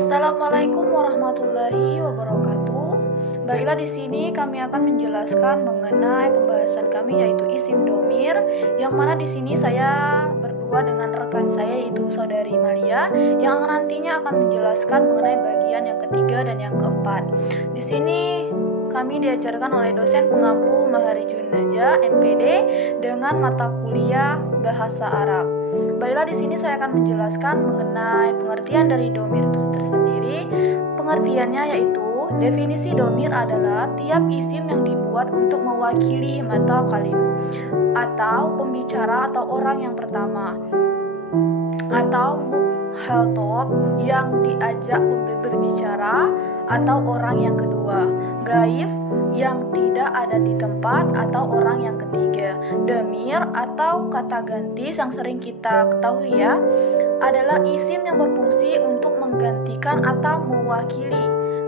Assalamualaikum warahmatullahi wabarakatuh. Baiklah, di sini kami akan menjelaskan mengenai pembahasan kami yaitu isim domir, yang mana di sini saya berdua dengan rekan saya yaitu saudari Malia yang nantinya akan menjelaskan mengenai bagian yang ketiga dan yang keempat. Di sini kami diajarkan oleh dosen pengampu Maharijun Naja MPD dengan mata kuliah Bahasa Arab. Baiklah, di sini saya akan menjelaskan mengenai pengertian dari domir itu tersendiri. Pengertiannya yaitu definisi domir adalah tiap isim yang dibuat untuk mewakili mata kalim atau pembicara atau orang yang pertama, atau mukhathab yang diajak berbicara atau orang yang kedua, gaib yang tidak ada di tempat atau orang yang ketiga. Domir atau kata ganti yang sering kita ketahui ya, adalah isim yang berfungsi untuk menggantikan atau mewakili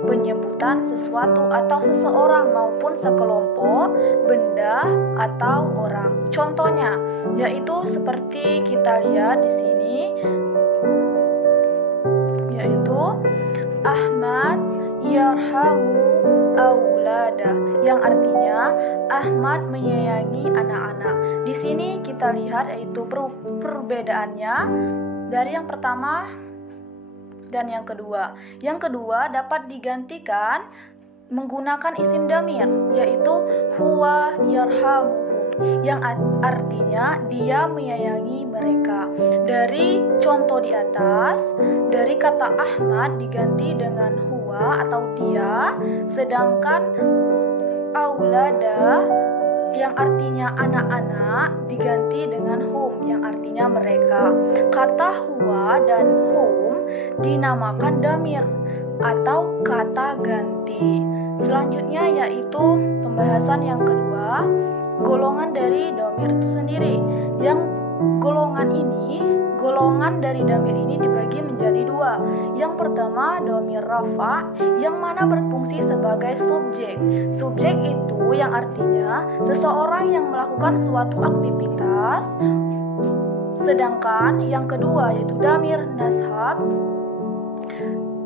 penyebutan sesuatu atau seseorang maupun sekelompok benda atau orang. Contohnya yaitu seperti kita lihat di sini, yaitu Ahmad yarhamu aulada, yang artinya Ahmad menyayangi anak-anak. Di sini kita lihat yaitu perbedaannya dari yang pertama dan yang kedua. Yang kedua dapat digantikan menggunakan isim damir yaitu huwa yarhamuhum, yang artinya dia menyayangi mereka. Dari contoh di atas, dari kata Ahmad diganti dengan huwa atau dia, sedangkan aulada yang artinya anak-anak diganti dengan hum yang artinya mereka. Kata huwa dan hum dinamakan damir atau kata ganti. Selanjutnya yaitu pembahasan yang kedua, golongan dari domir itu sendiri. Yang golongan dari damir ini dibagi menjadi dua. Yang pertama domir rafa, yang mana berfungsi sebagai subjek. Subjek itu yang artinya seseorang yang melakukan suatu aktivitas. Sedangkan yang kedua yaitu damir nashab.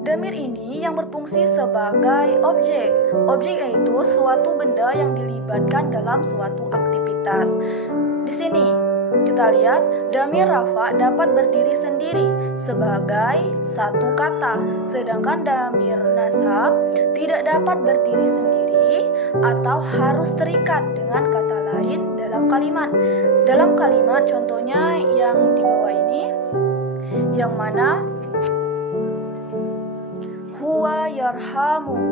Damir ini yang berfungsi sebagai objek. Objek yaitu suatu benda yang dilibatkan dalam suatu aktivitas. Di sini kita lihat damir rafa dapat berdiri sendiri sebagai satu kata, sedangkan damir nashab tidak dapat berdiri sendiri atau harus terikat dengan kata lain dalam kalimat. Dalam kalimat contohnya yang di bawah ini, yang mana huwa yarhamuhum,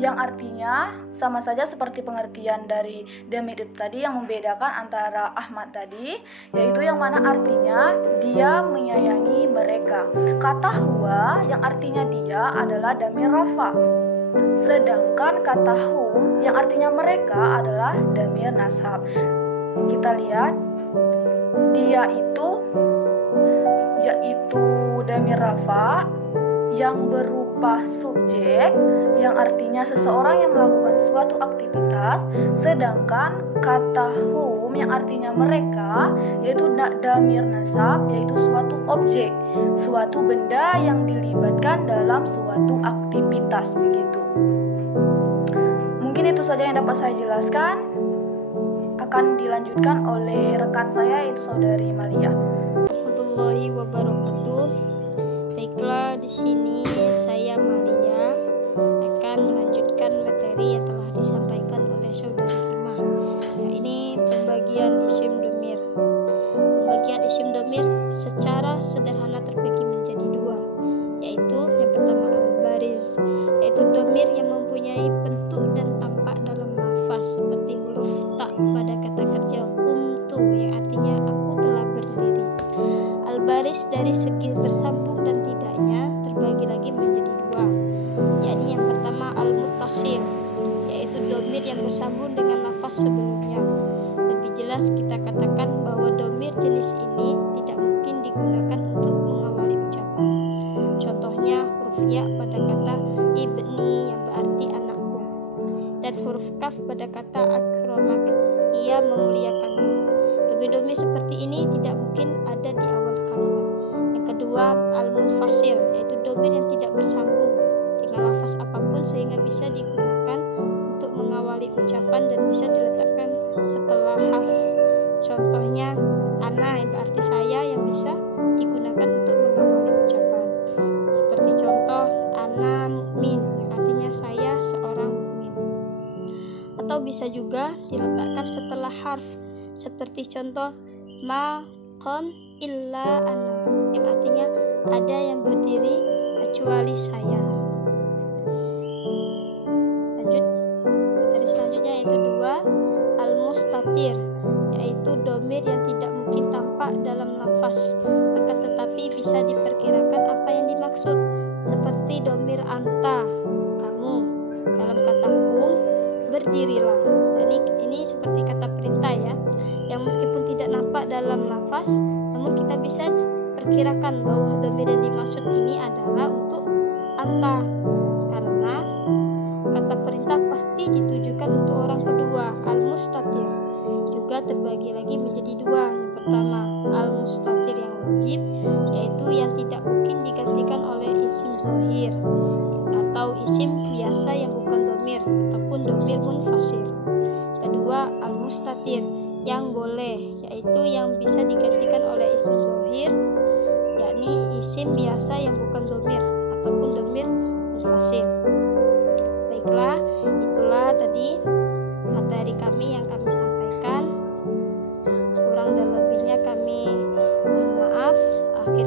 yang artinya sama saja seperti pengertian dari damir itu tadi yang membedakan antara Ahmad tadi, yaitu yang mana artinya dia menyayangi mereka. Kata huwa yang artinya dia adalah damir rafa, sedangkan kata hum yang artinya mereka adalah damir nashab. Kita lihat dia itu yaitu damir rafa yang berupa subjek yang artinya seseorang yang melakukan suatu aktivitas, sedangkan kata hum yang artinya mereka yaitu damir nasab yaitu suatu objek, suatu benda yang dilibatkan dalam suatu aktivitas begitu. Mungkin itu saja yang dapat saya jelaskan. Akan dilanjutkan oleh rekan saya yaitu saudari Malia. Warahmatullahi wabarakatuh. Baiklah, di sini saya Malia akan melanjutkan materi yang telah disampaikan oleh saudari Imah. Ini pembagian isim domir. Pembagian isim domir secara sederhana terbagi menjadi dua, yaitu yang pertama al-bariz, yaitu domir yang mempunyai bentuk dan tampak dalam lafaz seperti huruf ta pada kata kerja umtu yang artinya aku telah berdiri. Al-baris dari segi bersambung dan tidaknya terbagi lagi menjadi dua, yakni yang pertama al-muttasil, yaitu domir yang bersambung dengan lafaz sebelumnya. Lebih jelas kita katakan bahwa domir jenis ini tidak mungkin digunakan untuk mengawali ucapan. Contohnya huruf ya pada kata ibni yang berarti anakku, dan huruf kaf pada kata akramak, ia memuliakanmu. Domir-domir seperti ini tidak mungkin ada di awal kalimat. Yang kedua al-munfasil, yaitu domir yang tidak bersambung dengan lafaz apapun sehingga bisa digunakan untuk mengawali ucapan dan bisa diletakkan setelah harf. Contohnya ana yang berarti saya yang bisa digunakan untuk mengawali ucapan. Seperti contoh ana mukmin yang artinya saya seorang mukmin. Atau bisa juga diletakkan setelah harf. Seperti contoh ma qam illa ana yang artinya ada yang berdiri kecuali saya. Lanjut materi selanjutnya yaitu 2 al-mustatir, yaitu domir yang tidak mungkin tampak dalam lafaz akan tetapi bisa diperkirakan apa yang dimaksud, seperti domir anta kamu dalam kata kum berdirilah. Jadi ini seperti kata perintah ya, yang meskipun tidak nampak dalam lafaz namun kita bisa perkirakan bahwa domir yang dimaksud ini adalah untuk anta, karena kata perintah pasti ditujukan untuk orang kedua. Al-mustatir juga terbagi lagi menjadi 2. Yang pertama al-mustatir yang wajib, yaitu yang tidak mungkin digantikan oleh isim zahir atau isim biasa yang bukan domir ataupun domir munfasir. Kedua al-mustatir yang boleh, yaitu yang bisa digantikan oleh isim zahir, yakni isim biasa yang bukan domir ataupun domir munfasir. Baiklah, itulah tadi materi kami yang kami sampaikan. Kurang dan lebihnya kami mohon maaf. Akhir